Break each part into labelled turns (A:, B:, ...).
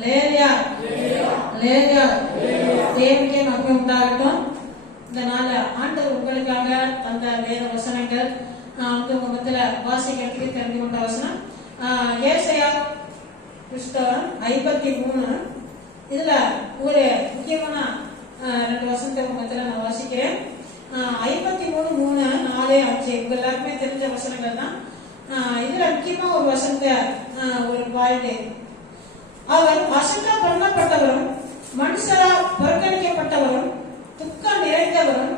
A: Alleluia alleluia தேவனே மகிமை உண்டாகட்டும். இந்த நாள் ஆண்டவர் உங்களுக்காக தந்த வசனங்கள். நான் வந்து உங்க மத்தியில வாசிக்கிறதுக்கு தெரிந்து கொண்ட வசனம். ஐம்பத்தி மூணு. இதுல ஒரு முக்கியமான ரெண்டு வசனத்தை உங்க நான் வாசிக்கிறேன். ஐம்பத்தி மூணு மூணு நாலு அஞ்சு. உங்க எல்லாருக்குமே தெரிஞ்ச வசனங்கள் தான் இதுல முக்கியமா ஒரு வசனத்தை ஒரு பாயிண்ட் அவர் அசட்டா பண்ணப்பட்டவரும் மனுஷரா புறக்கணிக்கப்பட்டவரும் துக்கம் நிறைந்தவரும்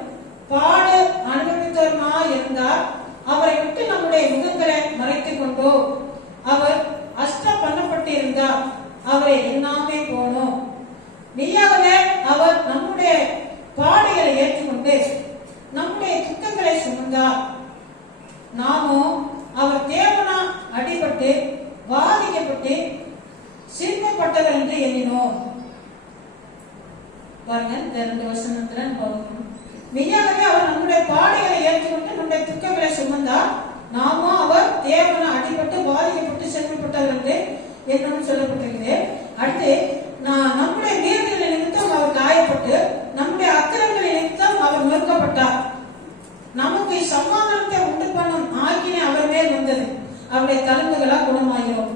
A: பாடு அனுபவித்தவருமா இருந்தார். அவரை விட்டு நம்முடைய முகங்களை மறைத்துக் கொண்டோ. அவர் அஷ்ட பண்ணப்பட்டிருந்தார். அவரை எண்ணாமே போனோம். மெய்யாகவே அவர் நம்முடைய பாடுகளை ஏற்றுக்கொண்டு நம்முடைய துக்கங்களை சுமந்தார். நாமும் அவர் தேவனா அடிபட்டு பாதிக்கப்பட்டு சிறுமைப்பட்டவர் என்று எண்ணினோம். பாருங்க இந்த ரெண்டு வசனத்துல பார்க்கணும். மெய்யாகவே அவர் நம்முடைய பாடுகளை ஏற்றுக்கொண்டு நம்முடைய துக்கங்களை சுமந்தார் நாமும் அவர் தேவன அடிபட்டு பாதிக்கப்பட்டு சிறுமைப்பட்டவர் என்று என்னன்னு சொல்லப்பட்டிருக்குது அடுத்து நான் நம்முடைய மீறுதலின் நிமித்தம் அவர் காயப்பட்டு நம்முடைய அக்கிரங்களின் நிமித்தம் அவர் நொறுக்கப்பட்டார் நமக்கு சமாதானத்தை உண்டு பண்ணும் ஆக்கினை அவர் மேல் வந்தது. அவருடைய தழும்புகளா குணமாகிறோம்.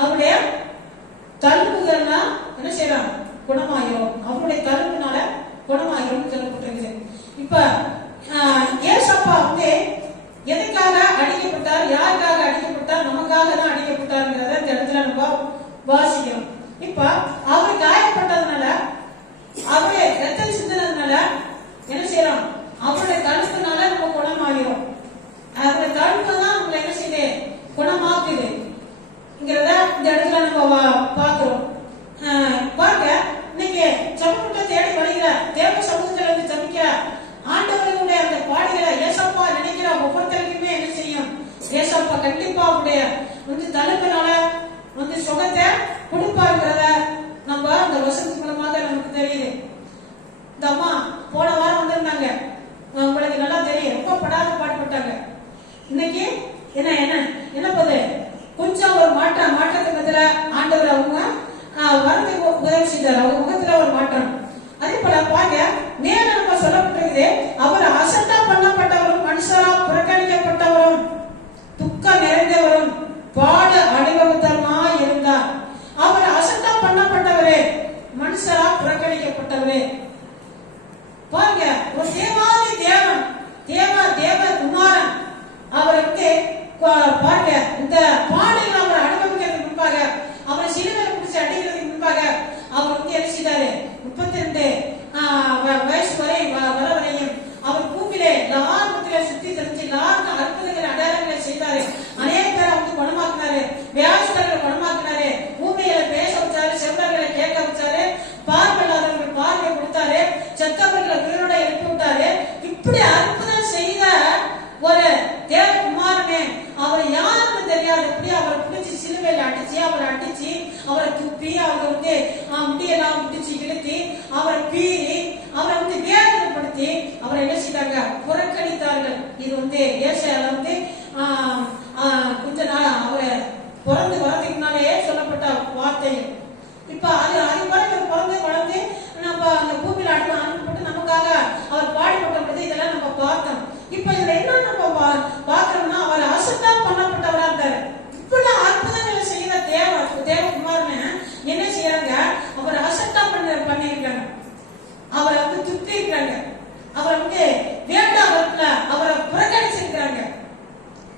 A: அவருடைய தழும்புகள்னா என்ன செய்யறாங்க குணமாயிரும். அவருடைய தழும்புனால குணமாயிரும் சொல்லப்பட்டிருக்குது இப்ப ஆஹ், ஏசப்பா வந்து எதுக்காக அடிக்கப்பட்டார்? யாருக்காக அடிக்கப்பட்டார்? நமக்காக தான் அடிக்கப்பட்டாருங்கிறத இந்த இடத்துல நம்ம வாசிக்கிறோம். இப்ப அவர் காயப்பட்டதுனால அவரு ரத்தம் சிந்தினதுனால என்ன செய்யறோம் அவருடைய தழும்புனால நம்ம குணமாகிறோம் அவருடைய தழும்பு தான் நம்மளை என்ன செய்யுது குணமாக்குதுங்கிறத இந்த இடத்துல நம்ம வா- பார்க்கிறோம் ஆஹ் பாருங்க இன்னைக்கு சமூகத்தை தேடி வருகிற தேவ சமூகத்துல இருந்து ஜபிக்கிற ஆண்டவர்களுடைய அந்த பாடுகளை ஏசப்பா நினைக்கிற ஒவ்வொருத்தருக்குமே என்ன செய்யும் ஏசப்பா கண்டிப்பா அவருடைய வந்து தழும்பினால வந்து சுகத்தை கொடுப்பாருங்கிறத நம்ம அந்த வசனத்து மூலமாக நமக்கு தெரியுது இந்த அம்மா போன வாரம் வந்திருந்தாங்க உங்களுக்கு நல்லா தெரியும் ரொம்ப படாத பாடுபட்டாங்க இன்னைக்கு என்ன என்ன என்ன போகுது கொஞ்சம் ஒரு மாற்றம் மாற்றத்துக்கு பதில ஆண்டவர் அவங்க ஆஹ், வரதுக்கு உதவி செஞ்சார் அவங்க முகத்துல ஒரு மாற்றம் அதே போல பாருங்க மேல நம்ம சொல்லப்பட்டிருக்குது அவர் அசட்டா பண்ணப்பட்டவரும் மனுஷரா புறக்கணிக்கப்பட்டவரும் துக்கம் நிறைந்தவரும் பாடு அனுபவத்தருமா இருந்தார் அவர் அசட்டா பண்ணப்பட்டவரே மனுஷரா புறக்கணிக்கப்பட்டவரே பாருங்க ஒரு தேவாதி தேவன் தேவ தேவ குமாரன் அவர் வந்து பா- பாருங்க இந்த பாடல்கள் அவர் அனுபவிக்கிறதுக்கு முன்பாக அவரை சிலுவையில் பிடிச்சி அடிக்கிறதுக்கு முன்பாக அவர் வந்து என்ன செய்தாரு முப்பத்தி ரெண்டு வயசு வரை வ- வர வரையும் அவர் பூமியிலே லாபத்திலே சுத்தி தெரிஞ்சு லாருக்கு அற்புதங்களை அடையாளங்களை செய்தாரு அநேக பேரை வந்து குணமாக்குனாரு வியாசங்களை குணமாக்குனாரு பூமியில பேச வச்சாரு செவ்வர்களை கேட்க வச்சாரு பார்வையில்லாதவர்கள் பார்வை கொடுத்தாரு செத்தவர்களை உயிரோட எழுப்பி விட்டாரு இப்படி அற்புதம் செய்த ஒரு தேவகுமாரனே அவர் யாருன்னு தெரியாது எப்படி அவரை பிடிச்சி சிலுவையில அடிச்சு அவரை அடிச்சு அவரை வந்து முடியெல்லாம் முடிச்சு இழுத்தி அவரை பீறி அவரை வந்து வேதனைப்படுத்தி அவரை என்ன செய்தாங்க புறக்கணித்தார்கள். இது வந்து ஆஹ், ஆஹ், கொஞ்ச நாள் அவரை பிறந்து வரதுக்கு முன்னாலேயே சொல்லப்பட்ட வார்த்தை இப்ப அது அது பிறகு அவர் பிறந்து வளர்ந்து நம்ம அந்த பூமியில அடி அனுப்பப்பட்டு நமக்காக அவர் பாடுபட்டது இதெல்லாம் நம்ம பார்த்தோம் இப்ப இதுல என்ன நம்ம பா- பார்க்கறோம்னா அவர் அசத்தா பண்ணப்பட்டவரா இருந்தாரு இப்படி அற்புதங்களை செய்யற தேவ தேவகுமார்னு என்ன செய்யறாங்க அவர் அசத்தா பண்ண பண்ணிருக்காங்க அவரை வந்து துப்பி இருக்காங்க அவரை வந்து வேண்டாம் வரல அவரை புறக்கணிச்சிருக்காங்க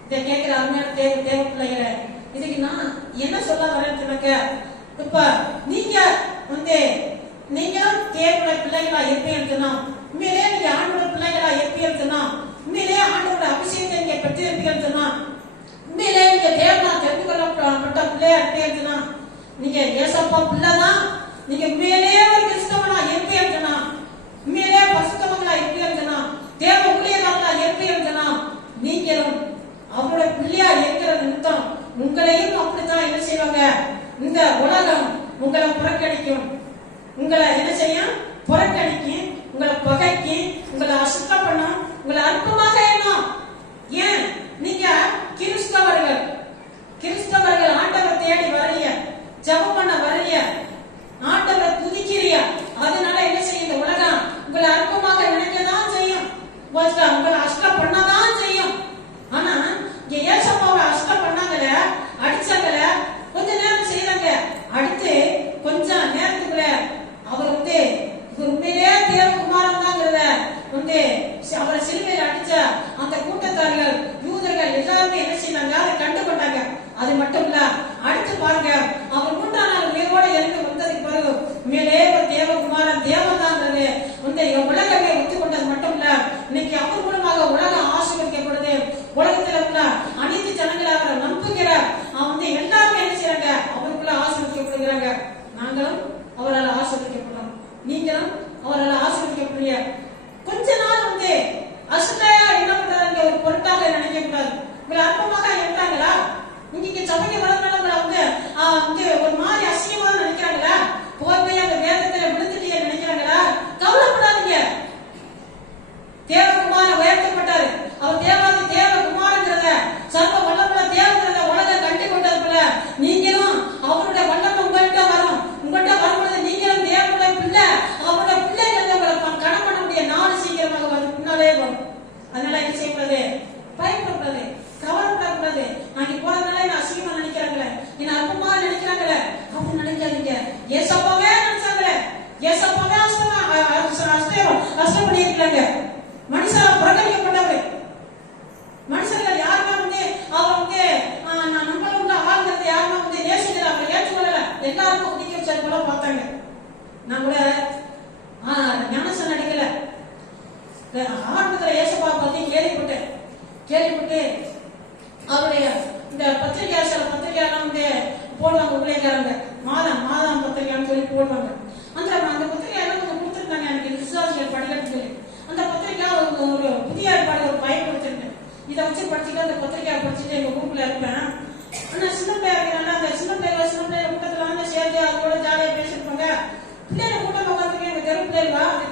A: இதை கேட்கிற அருமையான தேவ தேவ பிள்ளைகளை இதுக்கு நான் என்ன சொல்ல வரேன்னு சொன்னாக்க இப்ப நீங்க வந்து நீங்க தேவனுடைய பிள்ளைகளா இருப்பீங்கன்னு சொன்னா உண்மையிலே நீங்க ஆண்டோட பிள்ளைகளா இருப்பீங்கன்னு சொன்னா உண்மையிலே ஆண்டோட அபிஷேகத்தை நீங்க பெற்றிருப்பீங்கன்னு சொன்னா உண்மையிலே நீங்க தேவனா தெரிந்து கொள்ளப்பட்ட பிள்ளையா இருப்பீங்கன்னு சொன்னா நீங்க ஏசப்பா பிள்ளைதான். நீங்க உண்மையிலே ஒரு கிறிஸ்தவனா இருப்பீங்கன்னு சொன்னா உண்மையிலே பசுத்தவங்களா இருப்பீங்கன்னு சொன்னா தேவ ஊழியர்களா இருப்பீங்கன்னு சொன்னா நீங்களும் அவரோட பிள்ளையா இருக்கிற நிமித்தம் உங்களையும் அப்படித்தான் என்ன செய்வாங்க? இந்த உலகம் உங்களை புறக்கணிக்கும். உங்களை என்ன செய்யும்? புறக்கணிக்கும் உங்களை பகைக்கு உங்களை அசுத்தம் பண்ணும் உங்களை அற்பமாக எண்ணும். ஏன்? நீங்க கிறிஸ்தவர்கள். கிறிஸ்தவ ஆண்டவர் தேடி வரலைய ஜெபம் பண்ண வரலைய ஆண்டவரை துதிக்கிறிய அதனால என்ன செய்யும் இந்த உலகம் உங்களை அற்பமாக நினைக்கதான் செய்யும் உங்களை உங்களை அஷ்டம் பண்ணதான் செய்யும் ஆனா இங்க ஏசப்பாவை அஷ்டம் பண்ணாங்க அது மட்டும் இல்ல அடுத்து பாருங்க அவர் மூன்றாம் நாள் உயிரோட எழுந்து வந்ததுக்கு பிறகு மேலே ஒரு தேவகுமாரன் தேவதாங்கிறது இந்த உலகமே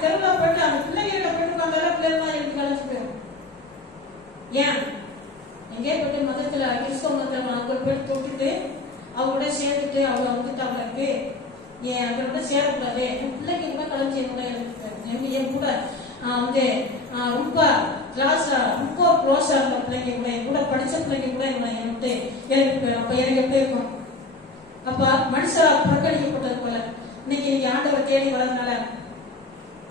A: தெருவில் போயிட்டு அந்த பிள்ளைங்க போயிட்டு உட்காந்தாலும் பிள்ளைங்க எனக்கு கலைச்சு போயிடும். ஏன்? எங்கே போட்டு மதத்தில் கிறிஸ்தவ மதத்தில் அவங்க போயிட்டு தொட்டுட்டு அவங்களோட சேர்ந்துட்டு அவங்க வந்துட்டாங்க இருக்கு ஏன் அவங்களோட சேரக்கூடாது? என் பிள்ளைங்க கூட கலைச்சு என்னோட எனக்கு என் கூட வந்து ரொம்ப கிளாஸ் ரொம்ப க்ளோஸா இருந்த பிள்ளைங்க கூட என் கூட படிச்ச பிள்ளைங்க கூட என்னை என்னை எனக்கு அப்ப எனக்கு எப்படி இருக்கும்? அப்ப மனுஷரா புறக்கணிக்கப்பட்டது போல. இன்னைக்கு நீங்க ஆண்டவர் தேடி வரதுனால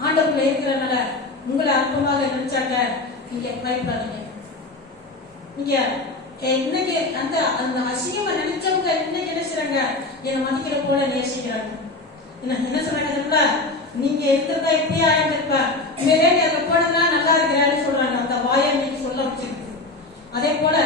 A: ஆண்டவர்கள் இருக்கிறனால உங்களை அற்பமாக நினைச்சாங்க. நீங்க பயப்படாதீங்க. நீங்க இன்னைக்கு அந்த அந்த அசிங்கமா நினைச்சவங்க இன்னைக்கு என்ன என்னை மதிக்கிற போல நேசிக்கிறாங்க. என்ன என்ன சொல்றாங்க தெரியுமா? நீங்க இருந்திருந்தா இப்படியே ஆயிருந்திருப்ப. உண்மையிலே நீ அங்க நல்லா இருக்கிறான்னு சொல்றாங்க அந்த வாயை நீங்க சொல்ல வச்சிருக்கு. அதே போல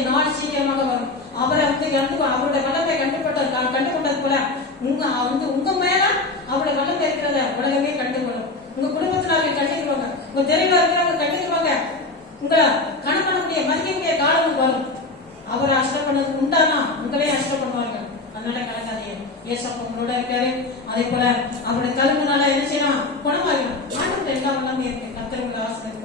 A: உங்களுடைய நாள் சீக்கிரமாக வரும் அவரை வந்து கண்டு அவருடைய வல்லத்தை கண்டுபட்டது கண்டுகொண்டது போல உங்க வந்து உங்க மேல அவருடைய வல்லத்தை இருக்கிறத உலகமே கண்டுகொள்ளும். உங்க குடும்பத்துல அவங்க கண்டுக்குவாங்க உங்க தெளிவா இருக்கிறவங்க கண்டுக்குவாங்க உங்களை கணவனுடைய மதிக்கக்கூடிய காலம் வரும். அவரை அஷ்டம் பண்ணது உண்டானா? உங்களையும் அஷ்டம் பண்ணுவாங்க அதனால கலங்காதீங்க. ஏசப்ப உங்களோட இருக்காரு. அதே போல அவருடைய கரும்புனால என்ன செய்யணும் குணமாகணும் ஆண்டு எல்லா வல்லமே இருக்கு. கத்திரங்களை ஆசிரியர்